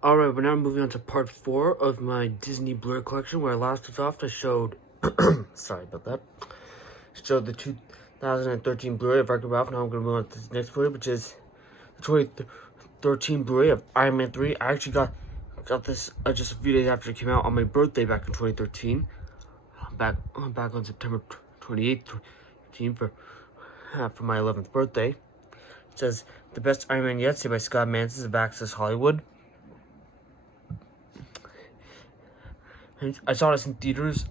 Alright, we're now moving on to part 4 of my Disney Blu-ray collection. Where I last left off, I showed, sorry about that, showed the 2013 Blu-ray of Wreck-It Ralph. Now I'm going to move on to the next Blu-ray, which is the 2013 Blu-ray of Iron Man 3. I actually got this just a few days after it came out on my birthday back in 2013. Back on September 28th, 2013 for my 11th birthday. It says, "The best Iron Man yet," say by Scott Manson of Access Hollywood. I saw this in theaters,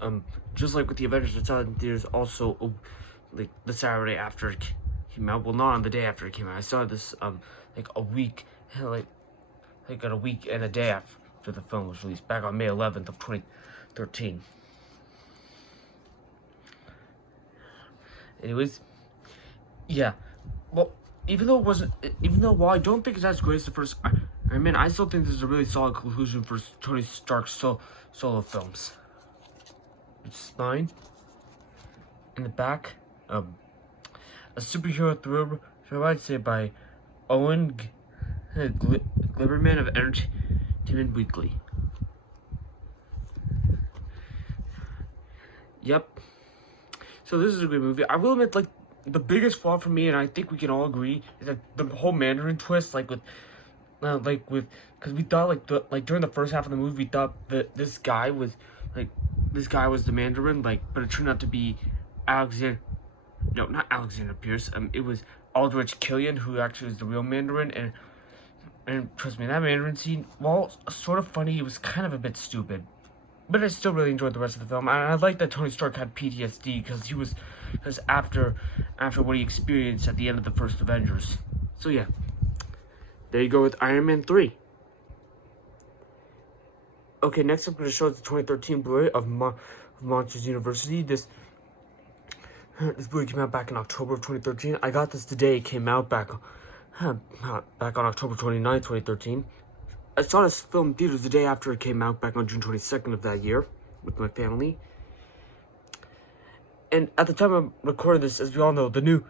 just like with the Avengers. I saw it in theaters also, like the Saturday after it came out. Well, not on the day after it came out. I saw this, like a week, like a week and a day after the film was released, back on May 11th of 2013. Anyways, yeah. Well, while I don't think it's as great as the first Iron Man, I still think this is a really solid conclusion for Tony Stark's solo films. It's fine. In the back, a superhero thriller, I'd say, by Owen Gleiberman of Entertainment Weekly. Yep. So this is a great movie. I will admit, like, the biggest flaw for me, and I think we can all agree, is that the whole Mandarin twist, because we thought, during the first half of the movie, we thought that this guy was the Mandarin, but it turned out to be not Alexander Pierce. It was Aldrich Killian, who actually was the real Mandarin, and trust me, that Mandarin scene, while sort of funny, it was kind of a bit stupid. But I still really enjoyed the rest of the film. I like that Tony Stark had PTSD because after what he experienced at the end of the first Avengers. So yeah, there you go with Iron Man 3. Okay, next I'm going to show the 2013 Blu-ray of Monsters University. This Blu-ray came out back in October of 2013. I got this the day it came out back on October 29th, 2013. I saw this film in theaters the day after it came out, back on June 22nd of that year, with my family. And at the time I'm recording this, as we all know, the new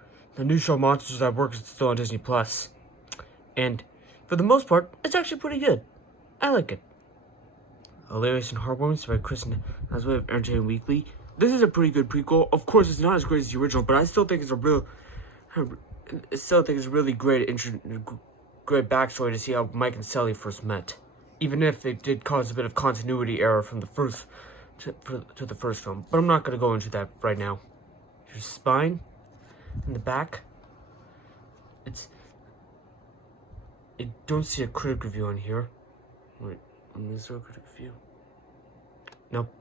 show Monsters at Work is still on Disney Plus. And for the most part, it's actually pretty good. I like it. Hilarious and Heartwarming, by Chris Nasway of Entertainment Weekly. This is a pretty good prequel. Of course, it's not as great as the original, but I still think it's a really great backstory to see how Mike and Sally first met, even if it did cause a bit of continuity error from the first to the first film. But I'm not going to go into that right now. Here's spine in the back. I don't see a critic review on here. Wait, is there a critic review? Nope,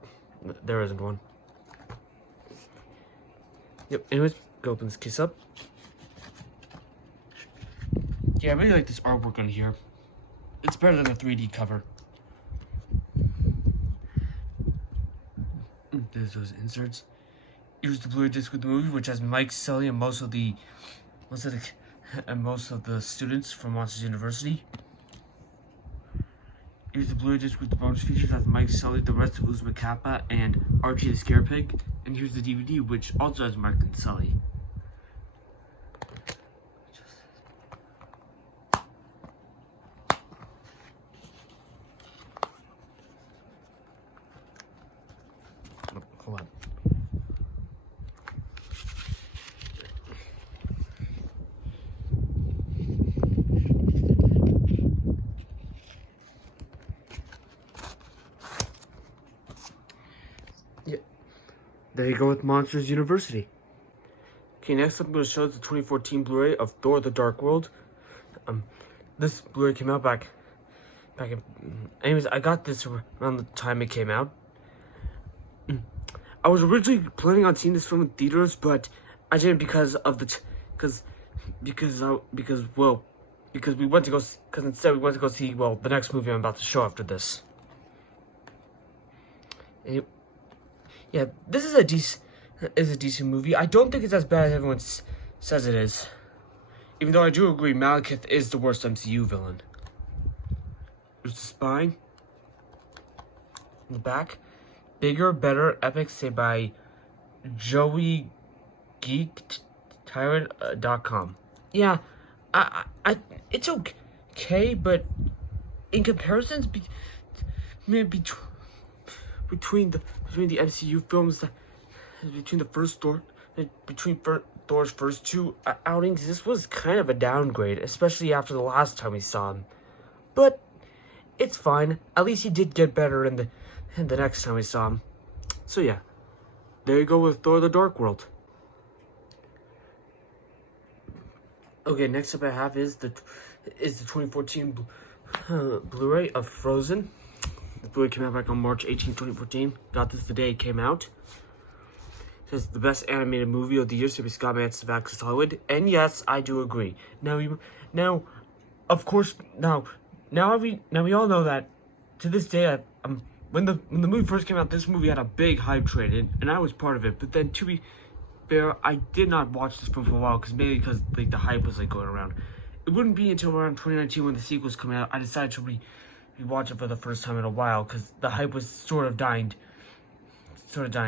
there isn't one. Yep. Anyways, go open this case up. Yeah, I really like this artwork on here. It's better than the 3D cover. There's those inserts. Here's the Blu-ray disc with the movie, which has Mike, Sully, and most of the students from Monsters University. Here's the Blu-ray disc with the bonus features, has Mike, Sully, the rest of Uzma Kappa, and Archie the Scarepig. And here's the DVD, which also has Mike and Sully. Hold on. Yeah. There you go with Monsters University. Okay, next I'm going to show the 2014 Blu-ray of Thor: The Dark World. This Blu-ray came out back in... Anyways, I got this around the time it came out. I was originally planning on seeing this film in theaters, but I didn't because instead we went to go see the next movie I'm about to show after this. And yeah, this is a decent movie. I don't think it's as bad as everyone says it is, even though I do agree Malekith is the worst MCU villain. There's the spine in the back. Bigger, better, epic, say by Joey GeekTyrant.com. Yeah, it's okay, but in comparisons maybe between the MCU films, between the first Thor, Thor's first two outings, this was kind of a downgrade, especially after the last time we saw him. But it's fine. At least he did get better in the next time we saw him. So yeah, there you go with Thor: The Dark World. Okay, next up I have is the 2014 Blu-ray of Frozen. The Blu-ray came out back on March 18, 2014. Got this the day it came out. It says the best animated movie of the year, so be Scott Manson of Access Hollywood. And yes, I do agree. Now we all know that to this day, when the movie first came out, this movie had a big hype train, and I was part of it. But then, to be fair, I did not watch this film for a while, mainly because like the hype was like going around. It wouldn't be until around 2019 when the sequel was coming out, I decided to rewatch it for the first time in a while, because the hype was sort of dying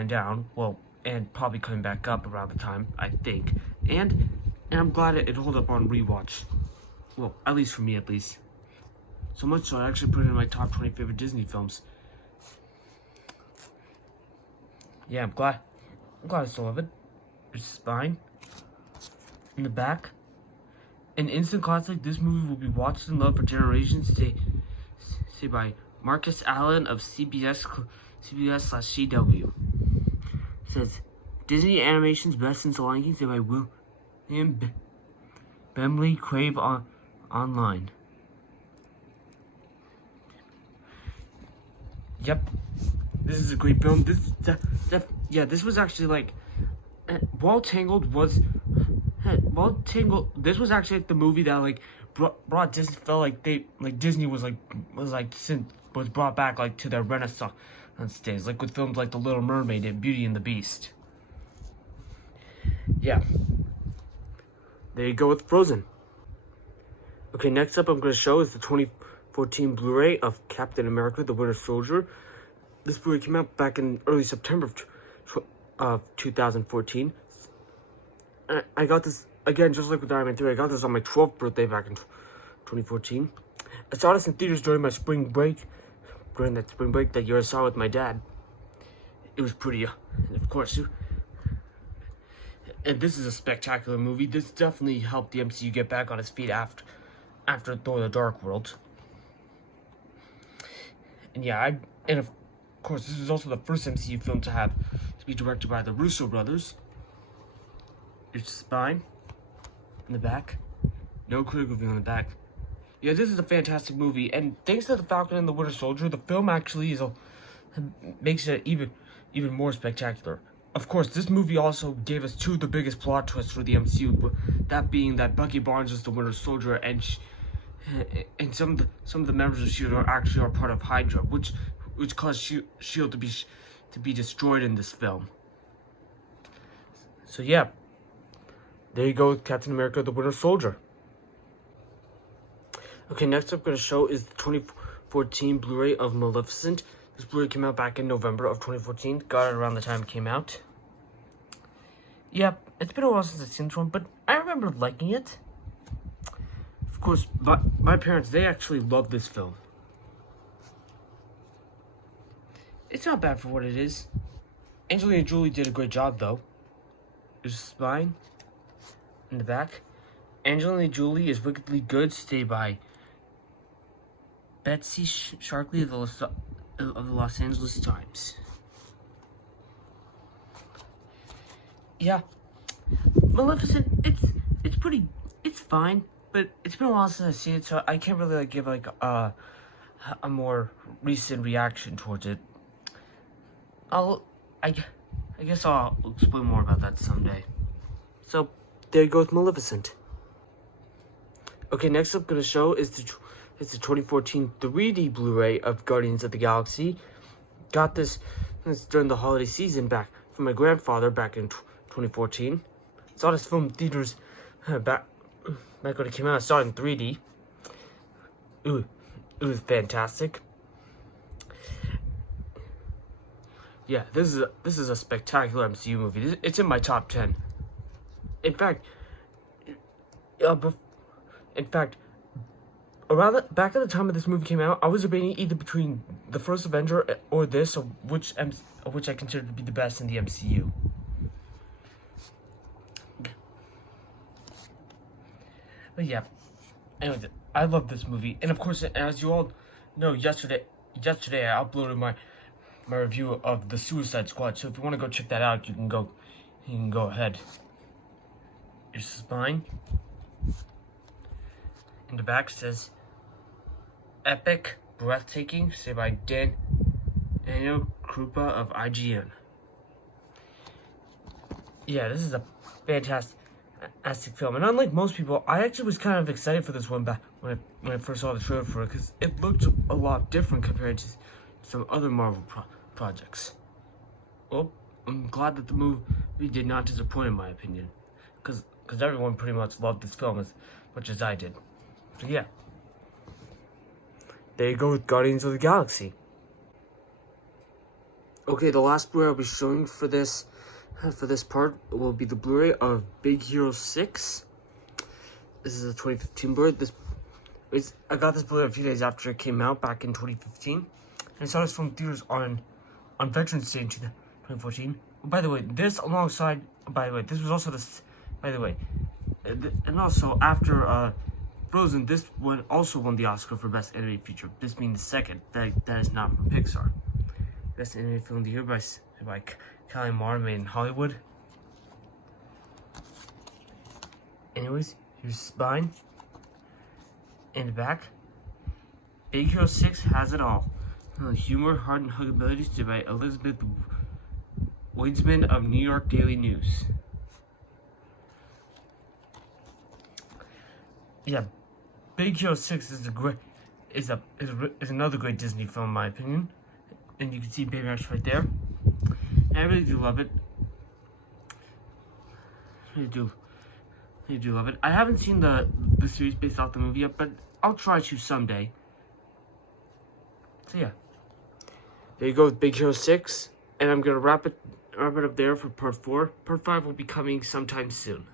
down. Well, and probably coming back up around the time, I think. And I'm glad it held up on rewatch. Well, at least for me, at least. So much so, I actually put it in my top 20 favorite Disney films. Yeah, I'm glad I still love it. It's fine. In the back, an instant classic. This movie will be watched and loved for generations. Say by Marcus Allen of CBS/CW. It says Disney Animation's best since The Lion King. Say by William Bemley Crave online. Yep, this is a great film. This was actually like Wild Tangled. This was actually like the movie that like brought Disney. Felt like Disney was brought back like to their Renaissance days, like with films like The Little Mermaid and Beauty and the Beast. Yeah, there you go with Frozen. Okay, next up I'm going to show is the 2014 Blu-ray of Captain America: The Winter Soldier. This Blu-ray came out back in early September of 2014. I got this, again, just like with Iron Man 3, I got this on my 12th birthday back in 2014. I saw this in theaters during my spring break. During that spring break that year, I saw it with my dad. It was pretty, of course. And this is a spectacular movie. This definitely helped the MCU get back on its feet after Thor: The Dark World. And yeah, and of course, this is also the first MCU film to be directed by the Russo brothers. It's spine in the back. No critical review on the back. Yeah, this is a fantastic movie, and thanks to the Falcon and the Winter Soldier, the film actually makes it even more spectacular. Of course, this movie also gave us two of the biggest plot twists for the MCU, that being that Bucky Barnes is the Winter Soldier, and some of the members of S.H.I.E.L.D. are part of Hydra, which caused S.H.I.E.L.D. to be destroyed in this film. So yeah, there you go with Captain America: The Winter Soldier. Okay, next up I'm going to show is the 2014 Blu-ray of Maleficent. This Blu-ray came out back in November of 2014. Got it around the time it came out. Yeah, it's been a while since I've seen this one, but I remember liking it. Of course, my parents, they actually love this film. It's not bad for what it is. Angelina Jolie did a great job, though. There's a spine in the back. Angelina Jolie is wickedly good. Stay by Betsy Sharkley of the Los Angeles Times. Yeah, Maleficent. It's fine, but it's been a while since I've seen it, so I can't really give a more recent reaction towards it. I guess I'll explain more about that someday. So there you go with Maleficent. Okay, next up I'm gonna show is the 2014 3D Blu-ray of Guardians of the Galaxy. Got this during the holiday season back from my grandfather back in 2014. Saw this film in theaters back when it came out. I saw it in 3D. It was fantastic. Yeah, this is a spectacular MCU movie. It's in my top 10. In fact, back at the time of this movie came out, I was debating either between the first Avenger or this, or which I consider to be the best in the MCU. But yeah, anyway, I love this movie, and of course, as you all know, yesterday I uploaded my review of the Suicide Squad. So if you want to go check that out, you can go ahead. Your spine. In the back says, "Epic, breathtaking," say by Daniel Krupa of IGN. Yeah, this is a fantastic film, and unlike most people, I actually was kind of excited for this one back when I first saw the trailer for it, because it looked a lot different compared to some other Marvel projects. Well, I'm glad that the movie did not disappoint, in my opinion, because everyone pretty much loved this film as much as I did. So yeah, there you go with Guardians of the Galaxy. Okay, the last Blu-ray I'll be showing for this part will be the Blu-ray of Big Hero 6. This is a 2015 Blu-ray. I got this Blu-ray a few days after it came out back in 2015. And I saw this from theaters on Veterans Day in 2014. By the way, this was also and also after Frozen, this one also won the Oscar for Best Animated Feature. This being the second. That is not from Pixar. Best Animated Film of the Year by Callie Marr, made in Hollywood. Anyways, here's spine. In the back, Big Hero 6 has it all. Humor, heart, and huggability by Elizabeth Weitzman of New York Daily News. Yeah, Big Hero 6 is another great Disney film, in my opinion. And you can see Baby Arch right there. And I really do love it. I really do love it. I haven't seen the series based off the movie yet, but I'll try to someday. So yeah, there you go with Big Hero 6, and I'm gonna wrap it up there for part 4. Part 5 will be coming sometime soon.